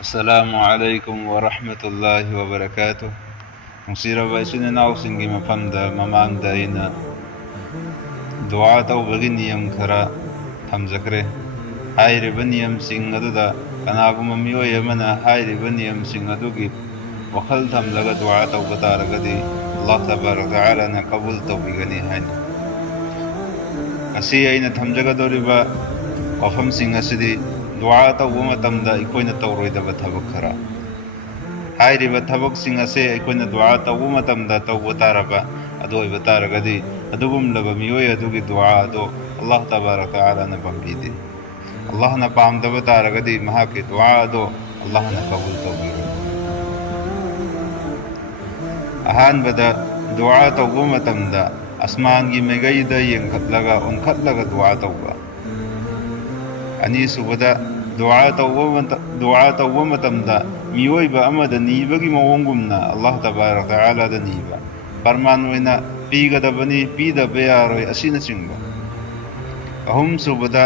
Assalamu alaikum wa rahmatullahi wa barakatuh. Nungsiraba isin inawsingi mafamda mamangda ina dua tawbagi niyam khara thamjakre. Hairiba niyamsing aduda kanaguma miyoy amana hairiba niyamsing adugi wakhal thamlaga dua tawba taragadi Allah tabaraka ta'ala na qabul tawbigani haini. Asi aina thamjagadoriba wafamsing asidi dua tawba matamda ikoina tawroidaba thabak khara. हाइरिबा थबकसिंग असे अखोइना दुआ तौबा मतमदा तौबा तारबा अदोइबा तारगदी अदुगुमलबा मियोय अदुगी दुआ अदो अल्लाह तबारक तआला न बंबीदे अल्लाह न पामदबा तारगदी महाके दुआ अदो अल्लाह न कबूल तौबीरो अहानबदा दुआ तौबा मतमदा अस्मान की मेगैदा यंखतलगा उनखतलगा दुआ तौबा अनीसुबदा दुआ तौबा मतमदा मियोइबा अमदा नीबगी मवंगुमना अल्लाह तबारक तआला दा नीबा फरमान ओइना पीगदबनी पीदबे यारोय असिना चिंगबा अहुम सुबदा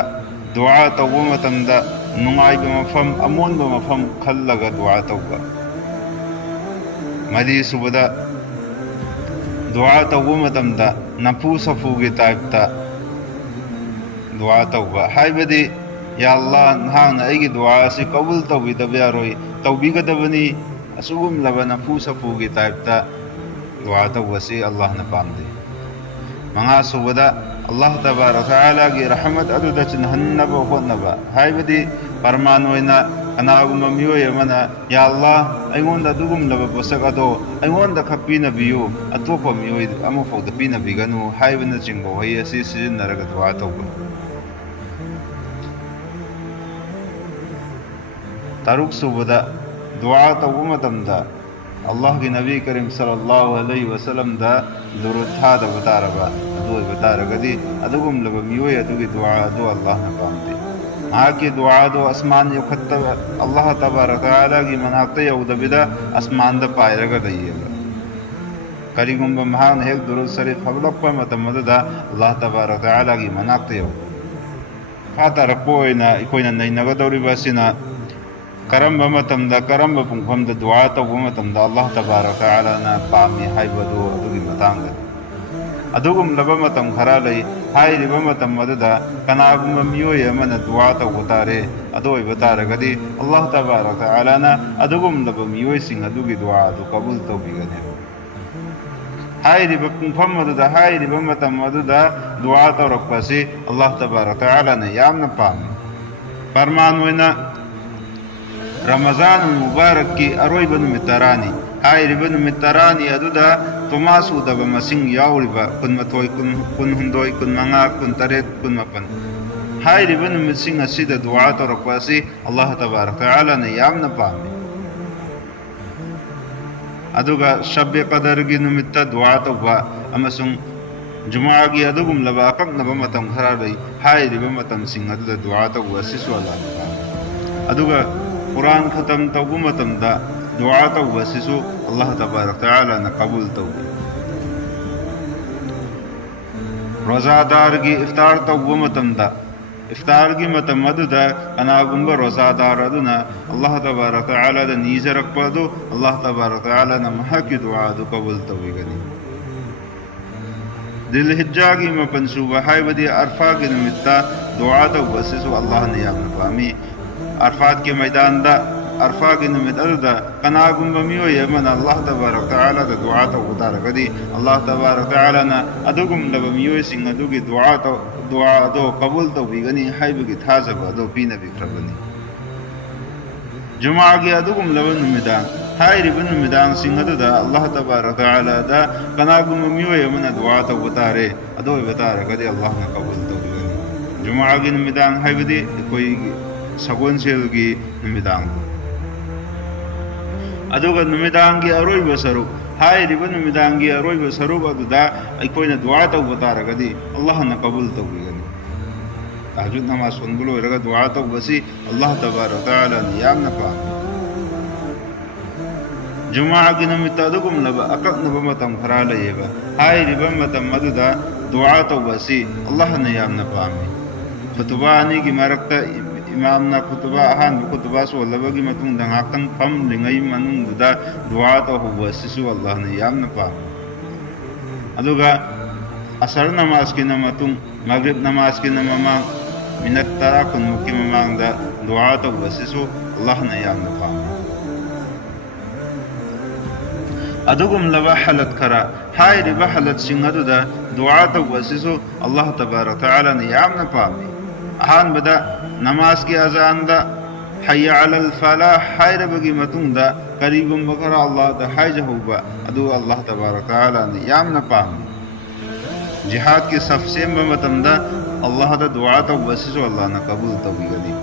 दुआ तौबा मतमदा नुंगाइबा मफम अमोनबा मफम खल्लगा दुआ तौबा मदी सुबदा दुआ तौबा मतमदा नफू सफूगे टाइपता दुआ तौबा हाइबदी या अल्लाह नहांग अइगी दुआ से कबूल तौबीदबे यारोय तौबीगदबनी असुगुम लबा नफू सफूगे टाइपता दुआ तौबसी अल्लाह न पामदे मंगा सुबदा अल्लाह तबारक तआला की रहमत अदुदा चिन्हन्नबा होनबा हाइबदी फरमान ओइना अनागुम मियोय अमना या अल्लाह अइगोंदा दुगुम लबा पोसक अदो अइगोंदा खपीनबियो अतोपा मियोय अमफोद पीनबिगनु हाइबना चिंगो होय असि सिजिनरगा दुआ तौबा तारुक सुबदा दुआ तौबा मतमदा अल्लाह की नबी करीम सल्लल्लाहु अलैहि वसल्लम दा दुरूद थादा बतारबा अदो बतारगदी अदुगुम लब मियोय अदुगी दुआ अदो अल्लाह न पामदे आके दुआ दो आसमान योखत्त अल्लाह तबारक तआला की मनाक्ते यौदबिदा आसमान दा पायरगा दयेबा करिगुम महान हेक दुरूद शरीफ हबलक्पा मतमदा अल्लाह तबारक तआला की मनाक्ते यौ फातारपोइना इकोइना नैनगदौरिबासिना करम्बा मतमदा करम्बा पुंगफमदा दुआ तौबा मतमदा अल्लाह तबारक तआला ना पामी हाइबदो अदुगी मतांगदा अदुगुम लबा मतम खरा लई हाइरिबा मतम मददा कनागुम मियोय अमना दुआ तौबा तारे अदोइबा तारगदी अल्लाह तबारक तआला ना अदुगुम लबा मियोय सिंग अदुगी दुआ अदु कबूल तौबीगने हाइरिबा पुंगफम मददा हाइरिबा मतम मददा दुआ तौरकपसी अल्लाह तबारक तआला ना यामना पामी फरमान ओइना रमजान मुबारक की अरोइबा नुमित तरानी हाइरिबा नुमित तरानी अदुदा तुमा सुदबा मसिंग याउरिबा कुनमथोय कुनहुंदोय कुनमंगा कुनतरेत कुनमपन हाइरिबा नुमित सिंग असिदा दुआ तौरकपसी अल्लाह तबारक तआला ने यामना पामे अदुगा शब्बे कदर की नुमित्ता दुआ तौबा अमसुंग जुमा की अदुगुम लबा अककनबा मतम खरा लई हाइरिबा मतम सिंग अदुदा दुआ तौबा सिसु अल्लाह ने पामे अदुगा कुरान खत्म तौबा मतमदा दुआ तौबा सिसु अल्लाह तबारक तआला न कबूल तौबी रोजादार की इफ्तार तौबा मतमदा इफ्तार की मतम अदुदा अनागुंबा रोजादार अदुना अल्लाह तबारक तआला द नीजरकपदु अल्लाह तबारक तआला न महकी दुआ अदु कबूल तौबीगनी दिल हिज्जा की मपंसुबा हाइबदी अरफा की निमित्ता दुआ तौबा सिसु अल्लाह ने यामना पामी अरफात के मैदान दा अरफा की नमित अरुदा कनागुंबा मियोय अमना अल्लाह तबारक तआला दा दुआ तौबा तारगदी अल्लाह तबारक तआला ना अदुगुम लब मियोय सिंग अदुगी दुआ दो कबूल तौबीगनी हाइबगी थाजबा दो पीना बिखरबनी जुमा की अदुगुम लब नुमिदान हाइरिबा नुमिदान सिंग अदुदा अल्लाह तबारक तआला दा कनागुंबा मियोय अमना दुआ तौबा तारे अदो बतारगदी अल्लाह ना कबूल तौबीगनी जुमा की नुमिदान हाइबदी कोई सगोन सेलगी नुमिदांग अदुगा नुमिदांग की अरोइबा सरुप हाइरिबा नुमिदांग की अरोइबा सरुप अदुदा अइकोइना दुआ तौबा तारगदी अल्लाह न कबूल तौबीगनी तहज्जुद नमाज सुनबुलो रगा दुआ तौबसी अल्लाह तबारक तआला ने यामना पामे जुमा की नुमित्ता अदुगुम लबा अककनबा मतम खरा लयेबा हाइरिबा मतम अदुदा दुआ तौबसी अल्लाह ने यामना पामे खुतबानी की मरकता इमामना खुतबा अहान खुतबा सोलबगी मतुंग दंगाक्तंग फम लिंगई मनुंगदा दुआ तौहुबा सिसु अल्लाह ने यामना पाम अदुगा असर नमाज की नमतुंग मगरिब नमाज की नममा मिनट तरा कुनमुकी ममांगदा दुआ तौहुबा सिसु अल्लाह ने यामना पाम अदुगुम लबा हलत खरा हाय रिबा हलत सिंगदुदा दुआ तौहुबा सिसु अल्लाह तबारक तआला ने यामना पाम अहान बदा नमाज की अजान दा हय्या अलल फलाह हायरबगी मतुंगदा करीगुम बखरा अल्लाह दा हायज होबा अदु अल्लाह तबारक तआला ने यामना पाम जिहाद की सफ सेम मतमदा अल्लाह दा दुआ तौबा सिसु अल्लाह ना कबूल तौबीगनी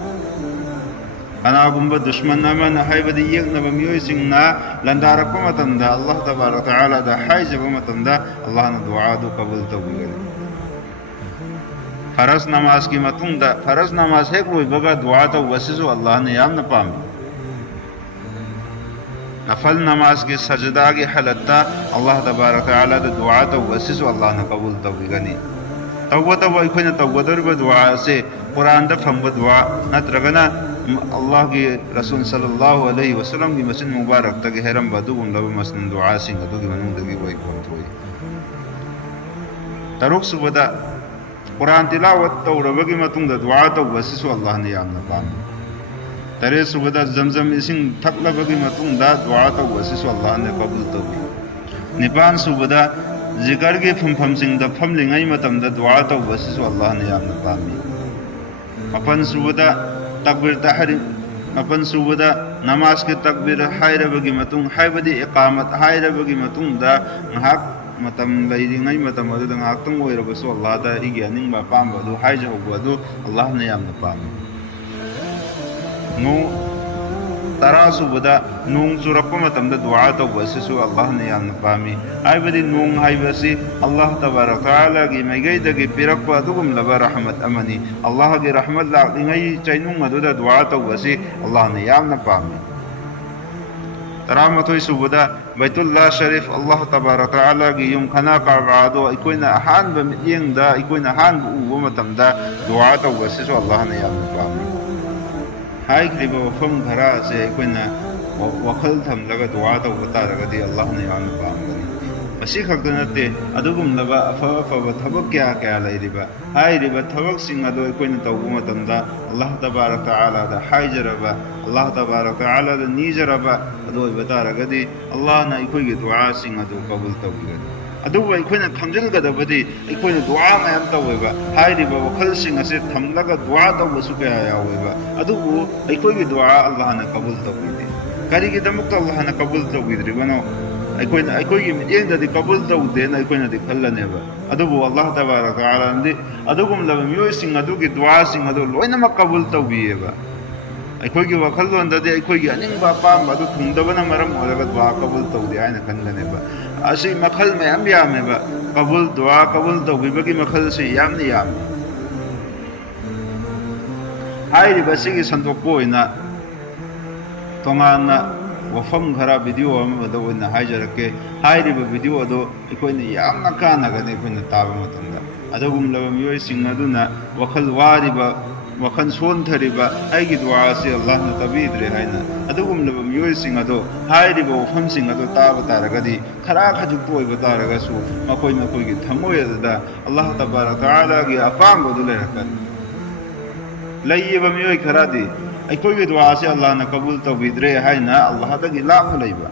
अनागुंबा दुश्मन अमन हायबदी यगनबा मियोयसिंगना लंदारकपा मतमदा अल्लाह तबारक तआला दा हायजबा मतमदा अल्लाह ना दुआ दु कबूल तौबीगनी फरज नमाज की मतुंगदा फरज नमाज है कोई बगा दुआ तौबा सिसु अल्लाह ने यामना पाम नफल नमाज की सजदा की हलत्ता अल्लाह तबारक तआला दा दुआ तौबा सिसु अल्लाह ना कबूल तौबीगनी तौबा तौबा इखोइना तौबदरबा दुआ से कुरान दा फंबा दुआ नत्रगना अल्लाह की रसूल सल्लल्लाहु अलैहि वसल्लम की मस्जिद मुबारक तक हेरम बदुगुम लब मस्जिद दुआ सिंग अदुगी मनुंदगी वही कोंथोई तरुक सुबदा कुरान तिलावत तौरबगी मतुंगदा दुआ तौबा सिसु अल्लाह ने यामना पाम तरे सुबदा जमजम इसिंग थकलबगी मतुंगदा दुआ तौबा सिसु अल्लाह ने कबूल तौबी निपान सुबदा जिगर के फमफम सिंगदा फमलिंगई मतमदा दुआ तौबा सिसु अल्लाह ने यामना पामी अपन सुबदा तकबीर तहरीम अपन सुबदा नमाज के तकबीर हायरबगी मतुंग हायबदी इकामत हायरबगी मतुंगदा ngahak matam lairingai matam adu ngahaktung oirabasu Allah da igi aning ba pam adu haija hobu adu Allah na yamna pam no tarasu bada nung surappa matamda du'a tawba sisu Allah na yamna pami aibadi nung haibasi Allah tabaraka taala gi maigai dagi pirakpa adugum laba rahmat amani Allah gi rahmat la ngai chainung adu da du'a tawba si Allah na yamna pami तरामतोई सुबदा Baitullah शरीफ अल्लाह तबारक तआला की yum खना काबादो इकोइना हान बमियंगदा इकोइना हान उबो मतमदा दुआ तौबा सिसु अल्लाह ने यामना पाम हाय क्रिबो वफम घरा से इकोइना वखल थमलगा दुआ तौबा तारगदी अल्लाह ने यामना पाम असी खक्त नते अदुगुम लबा अफब थबक क्या क्या लैरिबा हायरिबा थबक सिंग अदो इकोइना तौबा मतमदा अल्लाह तबारक तआला दा हायजरबा अल्लाह तबारक तआला दा नीजरबा अदो बतारगदी अल्लाह ना इकोइगे दुआ सिंग अदो कबूल तौबीगनी अदुबा इकोइना खमजलगदबदी इकोइना दुआ मयम तौबा हायरिबा वखल सिंग असे थमलगा दुआ तौबसु क्या यावेबा अदुबु इकोइगे दुआ अल्लाह ना कबूल तौबीदे करिगे दमुक अल्लाह ना कबूल तौबीद्रिबनो अखोई मियेंदी कबूल तौदेना अखोइनादी खल्लनेबा अदुबु अल्लाह तबारक तआला नदी अदुगुम लब मियोइसिंग अदुगी दुआसिंग अदु लोइनमक कबूल तौबीएबा अखोई वखल्लोंददी अखोई अनिंगबा अपांबा अदु थुंगदबना मरम ओरगा दुआ कबूल तौदे हाइना खनगनेबा असि मखल मयाम यामेबा कबूल दुआ कबूल तौबीबगी मखल से यामनि याम हाइरिबा सिगी संतोकपोइना तोंगाना वफम खरा वीडियो अमदा ओइना हाइजरके हाइरिबा वीडियो अदो इकोइना यामना कानगने इकोइना ताबा मतंदा अदुगुम लब मियोइसिंग अदुना वखल वारिबा वखन सोनथरिबा आइगी दुआ से अल्लाह न तबीद्रे हाइना अदुगुम लब मियोइसिंग अदो हाइरिबा वफम सिंग अदो ताबा तारगदी खरा खजुक तोइबा तारगसु मकोइ मकोइगी थमोय अददा अल्लाह तबारक तआला गी अपांग अदु लेरकन लइयबा मियोइ खरादी अखोई दुआ से अल्लाह ने कबूल तौबीद्रे हाइना अल्लाह दगी लाम लैबा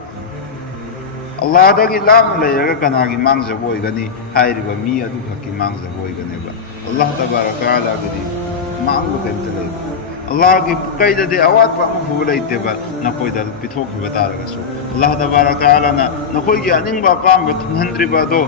अल्लाह दगी लाम लैरगा कनागी मांगजब ओइगनी हाइरिबा मी अदु खकी मांगजब ओइगनेबा अल्लाह तबारक तआला गदी मांगबो करिते लैबा अल्लाह की कैददे अवात पा मफु लैतेबा नकोइदा पिथोखबा तारगसु अल्लाह तबारक तआला ना नकोइगी अनिंगबा पांबा थुनहंद्रिबा दो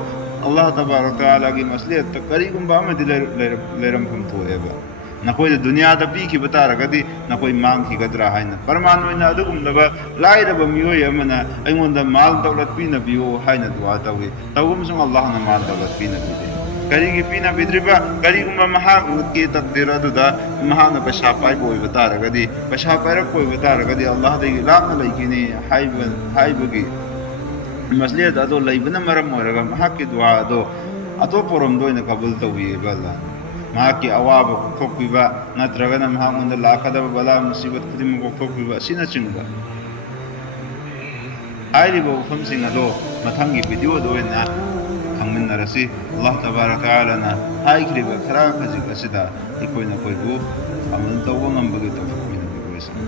अल्लाह तबारक तआला की मसलियत करीगुंबा अमदि लैरम फम थोएबा नकोई दुनिया पी की बतारगदी नकोई मांग की गदरा हाइना परमान ओइना अदुगुमलबा लाइरबा मियोय अमना अइंगोंदा माल दौलत पीना बियो हाइना दुआ तौगे तौगुमसुं अल्लाह ना माल दौलत पीना बिदे करीगी पीना बिद्रिबा करीगुमा महाग के तकदीर अदुदा महाना पैसा पाइ बोय बतारगदी पैसा पाइरक कोय बतारगदी अल्लाह देगी लामना लैकिनी हाइबगी मसलियत अदो लैबना मरम ओरगा महाग की दुआ अदो अतोपोरम दोइना कबूल तौबिए बल्ला ꯃꯍꯥꯛꯀꯤ ꯑꯋꯥꯕ ꯀꯣꯛꯊꯣꯛꯄꯤꯕ ꯅꯠꯇ꯭ꯔꯒꯅ ꯃꯍꯥꯛꯉꯣꯟꯗ ꯂꯥꯛꯀꯗꯕ ꯕꯂꯥ ꯃꯨꯁꯤꯕꯠ ꯈꯨꯗꯤꯡꯃꯛ ꯀꯣꯛꯊꯣꯛꯄꯤꯕ ꯑꯁꯤꯅꯆꯤꯡꯕ ꯍꯥꯏꯔꯤꯕ ꯋꯥꯐꯝꯁꯤꯡ ꯑꯗꯣ ꯃꯊꯪꯒꯤ ꯚꯤꯗꯤꯑꯣꯗ ꯑꯣꯏꯅ ꯈꯪꯃꯤꯟꯅꯔꯁꯤ꯫ ꯑꯜꯂꯥꯍ ꯇꯕꯥꯔaka ꯇꯥꯂꯥꯅ ꯍꯥꯏꯈ꯭ꯔꯤꯕ ꯈꯔ ꯈꯖꯤꯛ ꯑꯁꯤꯗ ꯑꯩꯈꯣꯏꯕꯨ ꯑꯃꯜ ꯇꯧꯕ ꯉꯝꯕꯒꯤ ꯇꯧꯐꯤꯛ ꯑꯣꯏꯅꯕꯤꯕ ꯑꯣꯏꯁꯅꯨ꯫